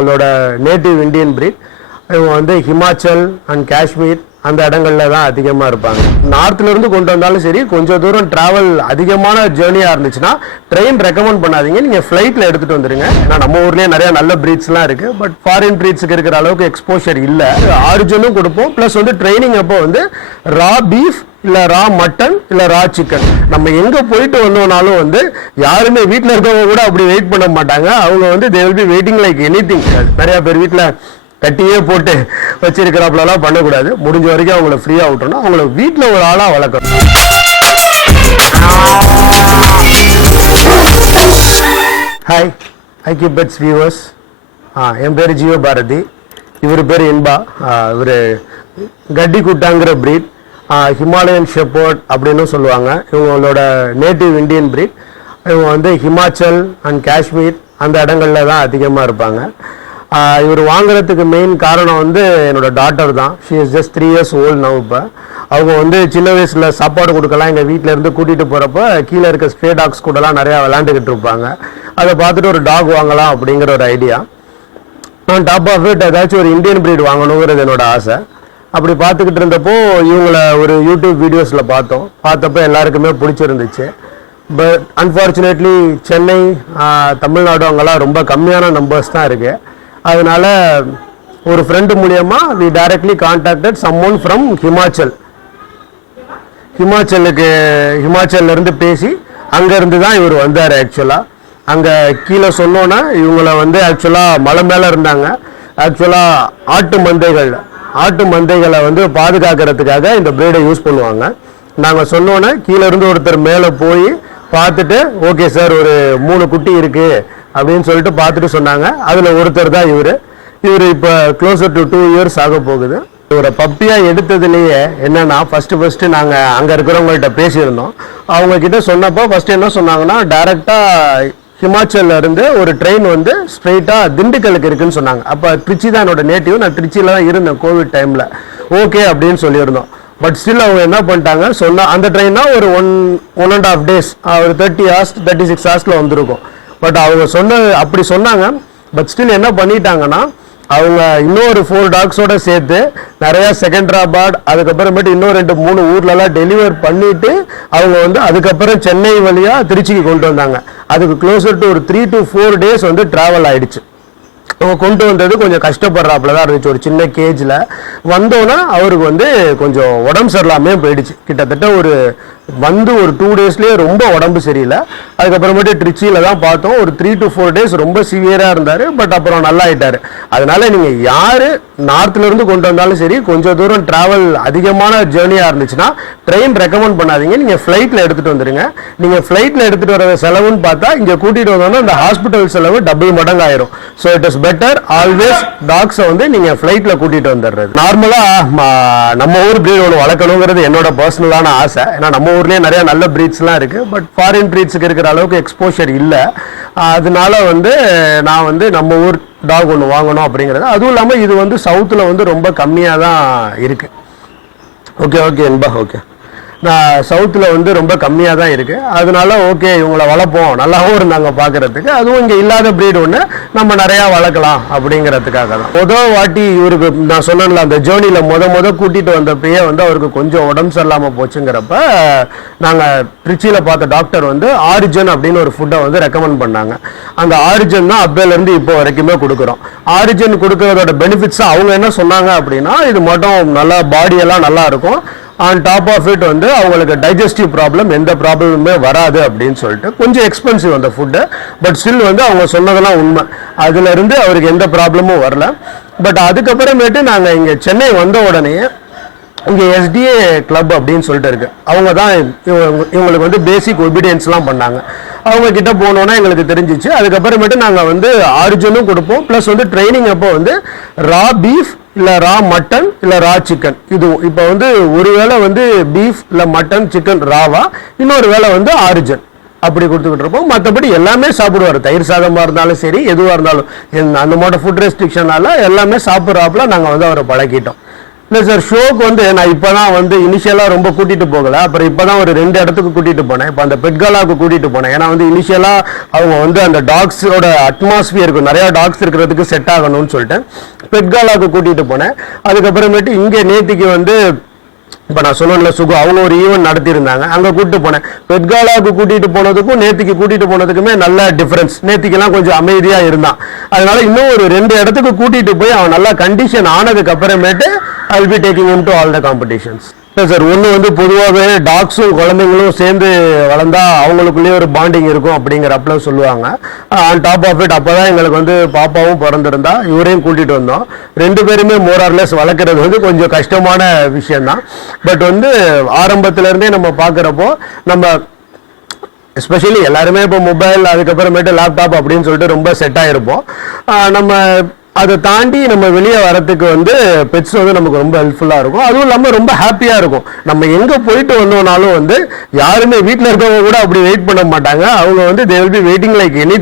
நம்மளோட native Indian breed இவங்க வந்து ஹிமாச்சல் அண்ட் காஷ்மீர் அந்த இடங்கள்ல தான் அதிகமாக இருப்பாங்க. நார்த்ல இருந்து கொண்டு வந்தாலும் சரி கொஞ்சம் தூரம் டிராவல் அதிகமான ஜேர்னியாக இருந்துச்சுன்னா ட்ரெயின் ரெக்கமெண்ட் பண்ணாதீங்க. நீங்கள் ஃப்ளைட்டில் எடுத்துகிட்டு வந்துருங்க. ஏன்னா நம்ம ஊர்லேயே நிறையா நல்ல பிரீட்ஸ்லாம் இருக்குது பட் ஃபாரின் பிரீட்ஸுக்கு இருக்கிற அளவுக்கு எக்ஸ்போஷர் இல்லை. ஆரிஜினும் கொடுப்போம். ப்ளஸ் வந்து ட்ரைனிங் அப்போ வந்து ரா பீஃப் இல்லை ரா மட்டன் இல்லை ரா சிக்கன் நம்ம எங்கே போயிட்டு வந்தோம்னாலும் வந்து யாருமே வீட்டில் இருக்கவங்க கூட அப்படி வெயிட் பண்ண மாட்டாங்க. அவங்க வந்து they will be waiting like any நிறையா பேர் வீட்டில் கட்டியே போட்டு வச்சிருக்கிறாப்புலலாம் பண்ணக்கூடாது. முடிஞ்ச வரைக்கும் அவங்கள ஃப்ரீயாக விட்டோம்னா அவங்கள வீட்டில் ஒரு ஆளாக வளர்க்கணும். ஹாய் ஐக்கிய பெட்ஸ் வியூவர்ஸ் ஆ என் பேர் ஜீவ பாரதி. இவர் பேர் இன்பா. இவர் கட்டி குட்டாங்கிற ப்ரீட் ஹிமாலயன் ஷெப்பர்ட் அப்படின்னு சொல்லுவாங்க. இவங்களோட நேட்டிவ் இந்தியன் ப்ரீட் இவங்க வந்து ஹிமாச்சல் அண்ட் காஷ்மீர் அந்த இடங்களில் தான் அதிகமாக இருப்பாங்க. இவர் வாங்குறதுக்கு மெயின் காரணம் வந்து என்னோடய டாட்டர் தான். She is just three years old நான் இப்போ. அவங்க வந்து சின்ன வயசில் சாப்பாடு கொடுக்கலாம் எங்கள் வீட்டிலேருந்து இருந்து போகிறப்ப கீழே இருக்க ஸ்ப்ரே டாக்ஸ் கூடலாம் நிறையா விளாண்டுக்கிட்டு இருப்பாங்க. அதை பார்த்துட்டு ஒரு டாக் வாங்கலாம் அப்படிங்கிற ஒரு ஐடியா நான் டாப் ஆஃப் இட் ஏதாச்சும் ஒரு இந்தியன் ப்ரீட் வாங்கணுங்கிறது என்னோட ஆசை. அப்படி பார்த்துக்கிட்டு இருந்தப்போ இவங்களை ஒரு யூடியூப் வீடியோஸில் பார்த்தோம். பார்த்தப்போ எல்லாருக்குமே பிடிச்சிருந்துச்சு. பட் அன்ஃபார்ச்சுனேட்லி சென்னை தமிழ்நாடு அங்கெல்லாம் ரொம்ப கம்மியான நம்பர்ஸ் தான் இருக்குது அதனால ஒரு ஃப்ரெண்டு மூலியமாக we directly contacted someone from Himachal ஹிமாச்சலுக்கு ஹிமாச்சல்லேருந்து பேசி அங்கேருந்து தான் இவர் வந்தார் ஆக்சுவலாக அங்கே கீழே சொன்னோன்னா இவங்கள வந்து ஆக்சுவலாக மலை மேலே இருந்தாங்க. ஆக்சுவலாக ஆட்டு மந்தைகள் ஆட்டு மந்தைகளை வந்து பாதுகாக்கிறதுக்காக இந்த பிரீடை யூஸ் பண்ணுவாங்க. நாங்கள் சொன்னோன்னே கீழேருந்து ஒருத்தர் மேலே போய் பார்த்துட்டு ஓகே சார் ஒரு மூணு குட்டி இருக்குது அப்படின்னு சொல்லிட்டு பார்த்துட்டு சொன்னாங்க. அதில் ஒருத்தர் தான் இவர். இவர் இப்போ க்ளோசர் டு டூ இயர்ஸ் ஆக போகுது. இவரை பப்பியாக எடுத்ததுலேயே என்னென்னா ஃபஸ்ட்டு ஃபஸ்ட்டு நாங்கள் அங்கே இருக்கிறவங்கள்ட்ட பேசியிருந்தோம். அவங்கக்கிட்ட சொன்னப்போ ஃபஸ்ட்டு என்ன சொன்னாங்கன்னா டேரெக்டாக ஹிமாச்சலில் இருந்து ஒரு ட்ரெயின் வந்து ஸ்ட்ரெயிட்டாக திண்டுக்கலுக்கு இருக்குன்னு சொன்னாங்க. அப்போ திருச்சி தான் என்னோட நேட்டிவ் நான் திருச்சியில் தான் இருந்தேன் கோவிட் டைமில் ஓகே அப்படின்னு சொல்லியிருந்தோம். பட் ஸ்டில் அவங்க என்ன பண்ணிட்டாங்க சொன்னால் அந்த ட்ரெயின்னா ஒரு one one and half days ஒரு தேர்ட்டி ஹார்ஸ் தேர்ட்டி சிக்ஸ் ஹார்ஸில் வந்திருக்கும். பட் அவங்க சொன்ன அப்படி சொன்னாங்க. பட் ஸ்டில் என்ன பண்ணிட்டாங்கன்னா அவங்க இன்னொரு ஃபோர் டாக்ஸோட சேர்த்து நிறைய செகண்ட்ராபாட் அதுக்கப்புறமேட்டு இன்னும் ரெண்டு மூணு ஊர்லலாம் டெலிவர் பண்ணிட்டு அவங்க வந்து அதுக்கப்புறம் சென்னை வழியா திருச்சிக்கு கொண்டு வந்தாங்க. அதுக்கு க்ளோசர் டு ஒரு த்ரீ டு ஃபோர் டேஸ் வந்து ட்ராவல் ஆயிடுச்சு. அவங்க கொண்டு வந்தது கொஞ்சம் கஷ்டப்படுறாப்புல தான் இருந்துச்சு. ஒரு சின்ன கேஜில் வந்தோன்னா அவருக்கு வந்து கொஞ்சம் உடம்பு சரியில்லாமே போயிடுச்சு. கிட்டத்தட்ட ஒரு வந்து ஒரு டூ டேஸ்லேயே ரொம்ப உடம்பு சரியில்லை. அதுக்கப்புறமேட்டு ட்ரிச்சியில் தான் பார்த்தோம். ஒரு த்ரீ டு ஃபோர் டேஸ் ரொம்ப சிவியராக இருந்தார். பட் அப்புறம் நல்லா ஆயிட்டாரு அதனால நீங்கள் யார் நார்த்ல இருந்து கொண்டு வந்தாலும் சரி கொஞ்சம் தூரம் டிராவல் அதிகமான ஜேர்னியாக இருந்துச்சுன்னா ட்ரெயின் ரெக்கமெண்ட் பண்ணாதீங்க. நீங்கள் ஃப்ளைட்டில் எடுத்துகிட்டு வந்துருங்க. நீங்கள் ஃப்ளைட்டில் எடுத்துகிட்டு வர செலவுன்னு பார்த்தா இங்கே கூட்டிகிட்டு வந்தோம்னா இந்த ஹாஸ்பிட்டல் செலவு டபுள் மடங்கு ஆயிரும் so it is better always டாக்ஸை வந்து நீங்கள் ஃப்ளைட்டில் கூட்டிகிட்டு வந்துடுறது நார்மலாக நம்ம ஊர் breed ஒன்று வளர்க்கணுங்கிறது என்னோட பர்சனலான ஆசை. ஏன்னா நம்ம ஊர்லேயே நிறையா நல்ல பிரீட்ஸ்லாம் இருக்குது பட் ஃபாரின் பிரீட்ஸுக்கு இருக்கிற அளவுக்கு எக்ஸ்போஷர் இல்லை. அதனால வந்து நான் வந்து நம்ம ஊர் டாக் ஒன்று வாங்கணும் அப்படிங்கிறது. அதுவும் இல்லாமல் இது வந்து சவுத்தில் வந்து ரொம்ப கம்மியாக தான் இருக்குது ஓகே ஓகே என்பா ஓகே சவுத்தில் வந்து ரொம்ப கம்மியாக தான் இருக்குது அதனால ஓகே இவங்கள வளர்ப்போம். நல்லாவும் இருந்தாங்க பார்க்கறதுக்கு அதுவும் இங்கே இல்லாத ப்ரீடு ஒன்று நம்ம நிறையா வளர்க்கலாம் அப்படிங்கிறதுக்காக தான். முதல் வாட்டி இவருக்கு நான் சொன்னேன்ல அந்த ஜேர்னியில் முத முத கூட்டிகிட்டு வந்தப்பயே வந்து அவருக்கு கொஞ்சம் உடம்பு சரியில்லாமல் போச்சுங்கிறப்ப நாங்கள் திருச்சியில் பார்த்த டாக்டர் வந்து ஆரிஜன் அப்படின்னு ஒரு ஃபுட்டை வந்து ரெக்கமெண்ட் பண்ணாங்க. அந்த ஆரிஜன் தான் அப்பையிலேருந்து இப்போ வரைக்குமே கொடுக்குறோம். ஆரிஜன் கொடுக்குறதோட பெனிஃபிட்ஸ் அவங்க என்ன சொன்னாங்க அப்படின்னா இது மட்டும் நல்லா பாடியெல்லாம் நல்லா இருக்கும். ஆன் டாப் ஆஃப் இட் வந்து அவங்களுக்கு டைஜஸ்டிவ் ப்ராப்ளம் எந்த ப்ராப்ளமுமே வராது அப்படின்னு சொல்லிட்டு கொஞ்சம் எக்ஸ்பென்சிவ் அந்த ஃபுட்டு பட் ஸ்டில் வந்து அவங்க சொன்னதெல்லாம் உண்மை. அதுலேருந்து அவருக்கு எந்த ப்ராப்ளமும் வரல. பட் அதுக்கப்புறமேட்டு நாங்கள் இங்கே சென்னை வந்த உடனே இங்கே எஸ்டிஏ கிளப் அப்படின்னு சொல்லிட்டு இருக்கு. அவங்க தான் இவங்களுக்கு வந்து பேசிக் ஒபீடியன்ஸ்லாம் பண்ணாங்க. அவங்க கிட்ட போனோன்னா எங்களுக்கு தெரிஞ்சிச்சு. அதுக்கப்புறமேட்டு நாங்கள் வந்து ஆரிஜினும் கொடுப்போம். ப்ளஸ் வந்து ட்ரைனிங் அப்போ வந்து ரா பீஃப் இல்லை ரா மட்டன் இல்லை ரா சிக்கன் இதுவும் இப்போ வந்து ஒரு வேளை வந்து பீஃப் இல்லை மட்டன் சிக்கன் ராவா இன்னொரு வேளை வந்து ஆரிஜன் அப்படி கொடுத்துக்கிட்டு இருப்போம். மற்றபடி எல்லாமே சாப்பிடுவார். தயிர் சாதமாக இருந்தாலும் சரி எதுவாக இருந்தாலும். அந்த மாதிரி ஃபுட் ரெஸ்ட்ரிக்ஷனால எல்லாமே சாப்பிட்றாப்புல நாங்கள் வந்து அவரை பழக்கிட்டோம். இல்லை சார் ஷோக்கு வந்து நான் இப்போ தான் வந்து இனிஷியலாக ரொம்ப கூட்டிகிட்டு போகலை. அப்புறம் இப்போ தான் ஒரு ரெண்டு இடத்துக்கு கூட்டிகிட்டு போனேன். இப்போ அந்த பெட்கலாவுக்கு கூட்டிகிட்டு போனேன். ஏன்னா வந்து இனிஷியலாக அவங்க வந்து அந்த டாக்ஸோட அட்மாஸ்பியருக்கு நிறையா டாக்ஸ் இருக்கிறதுக்கு செட் ஆகணும்னு சொல்லிட்டு பெட்காலாவுக்கு கூட்டிகிட்டு போனேன். அதுக்கப்புறமேட்டு இங்கே நேற்றுக்கு வந்து இப்போ நான் சொன்னேன்ல சுகு அவங்க ஒரு ஈவெண்ட் நடத்தியிருந்தாங்க. அங்கே கூட்டிட்டு போனேன். பெட்காலாவுக்கு கூட்டிட்டு போனதுக்கும் நேத்திக்கு கூட்டிட்டு போனதுக்குமே நல்ல டிஃப்ரென்ஸ் நேத்திக்கெல்லாம் கொஞ்சம் அமைதியாக இருந்தான். அதனால இன்னும் ஒரு ரெண்டு இடத்துக்கு கூட்டிகிட்டு போய் அவன் நல்லா கண்டிஷன் ஆனதுக்கு அப்புறமேட்டு I be taking him to all the competitions sir ஒன்று வந்து பொதுவாகவே டாக்ஸும் குழந்தைங்களும் சேர்ந்து வளர்ந்தா அவங்களுக்குள்ளேயே ஒரு பாண்டிங் இருக்கும் அப்படிங்கிறப்பல சொல்லுவாங்க. ஆன் டாப் ஆஃப் இட் அப்போ தான் எங்களுக்கு வந்து பாப்பாவும் பிறந்திருந்தா இவரையும் கூட்டிகிட்டு வந்தோம். ரெண்டு பேருமே மோரார்லெஸ் வளர்க்குறது வந்து கொஞ்சம் கஷ்டமான விஷயந்தான் பட் வந்து ஆரம்பத்துலேருந்தே நம்ம பார்க்குறப்போ நம்ம எஸ்பெஷலி எல்லாருமே இப்போ மொபைல் அதுக்கப்புறமேட்டு லேப்டாப் அப்படின்னு சொல்லிட்டு ரொம்ப செட் ஆகிருப்போம் நம்ம அதை தாண்டி நம்ம வெளியே வரத்துக்கு வந்து பெட்ஸ் வந்து நமக்கு ரொம்ப ஹெல்ப்ஃபுல்லாக இருக்கும். அதுவும் இல்லாமல் ரொம்ப ஹாப்பியாக இருக்கும். நம்ம எங்கே போயிட்டு வந்தோம்னாலும் வந்து யாருமே வீட்டில் இருக்கவங்க கூட அப்படி வெயிட் பண்ண மாட்டாங்க. அவங்க வந்து they will be waiting like any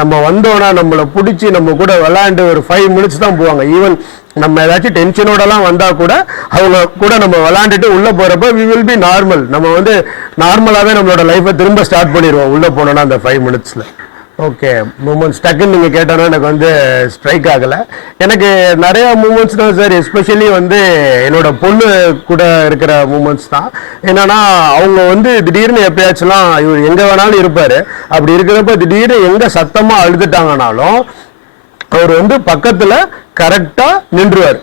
நம்ம வந்தோன்னா நம்மளை பிடிச்சி நம்ம கூட விளாண்டு ஒரு ஃபைவ் மினிட்ஸ் தான் போவாங்க. ஈவன் நம்ம ஏதாச்சும் டென்ஷனோடலாம் வந்தால் கூட அவங்க கூட நம்ம விளாண்டுட்டு உள்ளே போகிறப்ப வி வில் பி நார்மல் நம்ம வந்து நார்மலாகவே நம்மளோட லைஃப்பை திரும்ப ஸ்டார்ட் பண்ணிடுவோம். உள்ளே போனோன்னா அந்த ஃபைவ் மினிட்ஸில் ஓகே மூமெண்ட்ஸ் டக்குன்னு நீங்கள் கேட்டோன்னா எனக்கு வந்து ஸ்ட்ரைக் ஆகலை. எனக்கு நிறையா மூமெண்ட்ஸ் தான் சார் எஸ்பெஷலி வந்து என்னோட பொண்ணு கூட இருக்கிற மூமெண்ட்ஸ் தான். என்னன்னா அவங்க வந்து திடீர்னு எப்பயாச்சும்லாம் இவர் எங்கே வேணாலும் இருப்பார். அப்படி இருக்கிறப்ப திடீர்னு எங்கே சத்தமாக அழுதுட்டாங்கனாலும் அவர் வந்து பக்கத்தில் கரெக்டாக நின்றுவார்.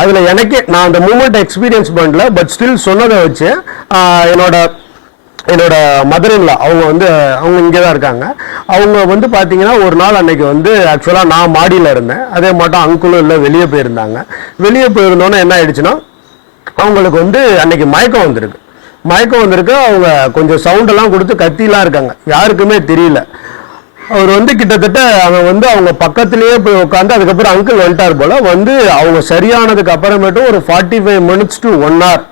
அதில் எனக்கே நான் அந்த மூமெண்ட் எக்ஸ்பீரியன்ஸ் பண்ணல பட் ஸ்டில் சொன்னதை வச்சு என்னோட என்னோட மதர் அவங்க வந்து அவங்க இங்கே தான் இருக்காங்க. அவங்க வந்து பார்த்தீங்கன்னா ஒரு நாள் அன்னைக்கு வந்து ஆக்சுவலாக நான் மாடியில் இருந்தேன். அதே மாட்டம் அங்குளும் இல்லை வெளியே போயிருந்தாங்க. வெளியே போயிருந்தோன்னே என்ன ஆயிடுச்சுன்னா அவங்களுக்கு வந்து அன்னைக்கு மயக்கம் வந்திருக்கு. மயக்கம் வந்திருக்கு அவங்க கொஞ்சம் சவுண்டெல்லாம் கொடுத்து கத்திலாம் இருக்காங்க. யாருக்குமே தெரியல. அவர் வந்து கிட்டத்தட்ட அவன் வந்து அவங்க பக்கத்துலேயே போய் உட்காந்து அதுக்கப்புறம் அங்கிள் வந்துட்டார் போல் வந்து அவங்க சரியானதுக்கு அப்புறமேட்டும் ஒரு forty five minutes to one hour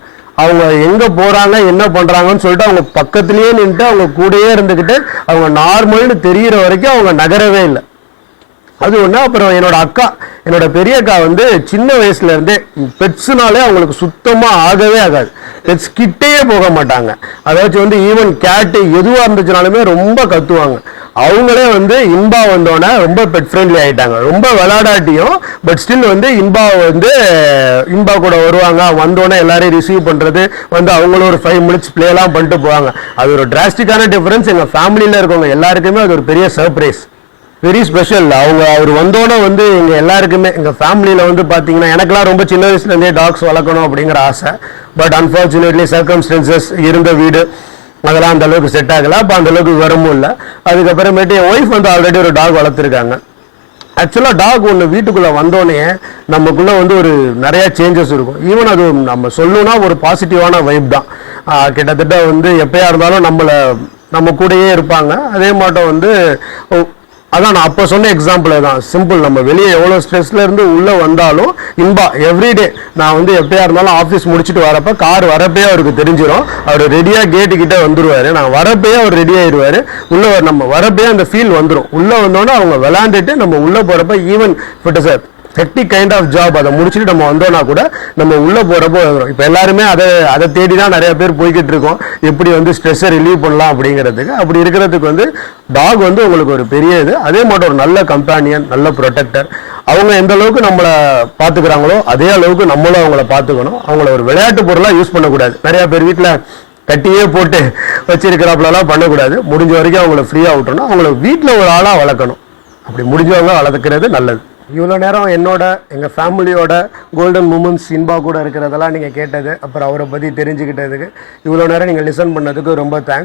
அவங்க எங்க போறாங்க என்ன பண்றாங்கன்னு சொல்லிட்டு அவங்க பக்கத்திலேயே நின்றுட்டு அவங்க கூடயே இருந்துக்கிட்டு அவங்க நார்மல்னு தெரிகிற வரைக்கும் அவங்க நகரவே இல்லை. அது ஒன்று அப்புறம் என்னோட அக்கா என்னோட பெரிய அக்கா வந்து சின்ன வயசுல இருந்தே பெட்ஸ்னாலே அவங்களுக்கு சுத்தமாக ஆகவே ஆகாது. பெட்ஸ் கிட்டேயே போக மாட்டாங்க. அதாச்சும் வந்து ஈவன் கேட்டு எதுவாக இருந்துச்சுனாலுமே ரொம்ப கத்துவாங்க. அவங்களே வந்து இன்பா வந்தோடனே ரொம்ப பெட் ஃப்ரெண்ட்லி ஆகிட்டாங்க ரொம்ப விளாடாட்டியும் பட் ஸ்டில் வந்து இன்பா வந்து இன்பா கூட வருவாங்க. வந்தோடனே எல்லாரையும் ரிசீவ் பண்ணுறது வந்து அவங்களும் ஒரு ஃபைவ் மினிட்ஸ் ப்ளேலாம் பண்ணிட்டு போவாங்க. அது ஒரு டிராஸ்டிக்கான டிஃப்ரென்ஸ் எங்கள் ஃபேமிலியில் இருக்கவங்க எல்லாருக்குமே அது ஒரு பெரிய சர்ப்ரைஸ் வெரி ஸ்பெஷல் அவங்க அவர் வந்தோடனே வந்து எங்கள் எல்லாருக்குமே எங்கள் ஃபேமிலியில் வந்து பார்த்தீங்கன்னா எனக்கெல்லாம் ரொம்ப சின்ன வயசுலேருந்தே டாக்ஸ் வளர்க்கணும் அப்படிங்கிற ஆசை. பட் அன்பார்ச்சுனேட்லி சர்க்கம்ஸ்டன்சஸ் இருந்த வீடு. அதெல்லாம் அந்த அளவுக்கு செட் ஆகல. அப்போ அந்த அளவுக்கு வரமும் இல்லை. அதுக்கப்புறமேட்டு என் ஒய்ஃப் வந்து ஆல்ரெடி ஒரு டாக் வளர்த்துருக்காங்க. ஆக்சுவலாக டாக் ஒன்று வீட்டுக்குள்ளே வந்தோடனே நமக்குள்ளே வந்து ஒரு நிறையா சேஞ்சஸ் இருக்கும். ஈவன் அது நம்ம சொல்லணும்னா ஒரு பாசிட்டிவான வைப் தான். கிட்டத்தட்ட வந்து எப்பயா இருந்தாலும் நம்மளை நம்ம கூடயே இருப்பாங்க. அதே மாட்டம் வந்து அதான் நான் அப்போ சொன்ன எக்ஸாம்பிள் தான். சிம்பிள் நம்ம வெளியே எவ்வளோ ஸ்ட்ரெஸ்ல இருந்து உள்ளே வந்தாலும் இன்பா எவ்ரிடே நான் வந்து எப்படியா இருந்தாலும் ஆஃபீஸ் முடிச்சுட்டு வரப்போ கார் வரப்பே அவருக்கு தெரிஞ்சிடும் அவர் ரெடியாக கேட்டு வந்துடுவார் நான் வரப்பயே அவர் ரெடி ஆயிடுவாரு உள்ளே வர- நம்ம வரப்பயே அந்த ஃபீல் வந்துடும் உள்ளே வந்தோன்னே அவங்க விளாண்டுட்டு நம்ம உள்ளே போகிறப்ப even fit sir hectic kind of job அதை முடிச்சுட்டு நம்ம வந்தோம்னா கூட நம்ம உள்ளே போகிறப்போ வந்துடும் இப்போ எல்லாருமே அதை அதை தேடி தான் நிறைய பேர் போய்கிட்டு இருக்கோம். எப்படி வந்து ஸ்ட்ரெஸ்ஸை ரிலீவ் பண்ணலாம் அப்படிங்கிறதுக்கு. அப்படி இருக்கிறதுக்கு வந்து டாக் வந்து உங்களுக்கு ஒரு பெரிய இது. அதே மாதிரி ஒரு நல்ல கம்பானியன் நல்ல ப்ரொடெக்டர் அவங்க எந்த அளவுக்கு நம்மளை பார்த்துக்கிறாங்களோ அதே அளவுக்கு நம்மளும் அவங்கள பார்த்துக்கணும். அவங்கள ஒரு விளையாட்டு பொருளாக யூஸ் பண்ணக்கூடாது. நிறைய பேர் வீட்டில் கட்டியே போட்டு வச்சிருக்கிறாப்புலலாம் பண்ணக்கூடாது. முடிஞ்ச வரைக்கும் அவங்கள ஃப்ரீயாக விட்டணும் அவங்கள வீட்டில் ஒரு ஆளாக வளர்க்கணும். அப்படி முடிஞ்சவங்க வளர்க்குறது நல்லது. இவ்வளோ நேரம் என்னோட எங்கள் ஃபேமிலியோட கோல்டன் மூமெண்ட்ஸ் இன்பா கூட இருக்கிறதெல்லாம் நீங்கள் கேட்டது அப்புறம் அவரை பற்றி தெரிஞ்சுக்கிட்டதுக்கு இவ்வளோ நேரம் நீங்கள் லிசன் பண்ணதுக்கு ரொம்ப தேங்க்ஸ்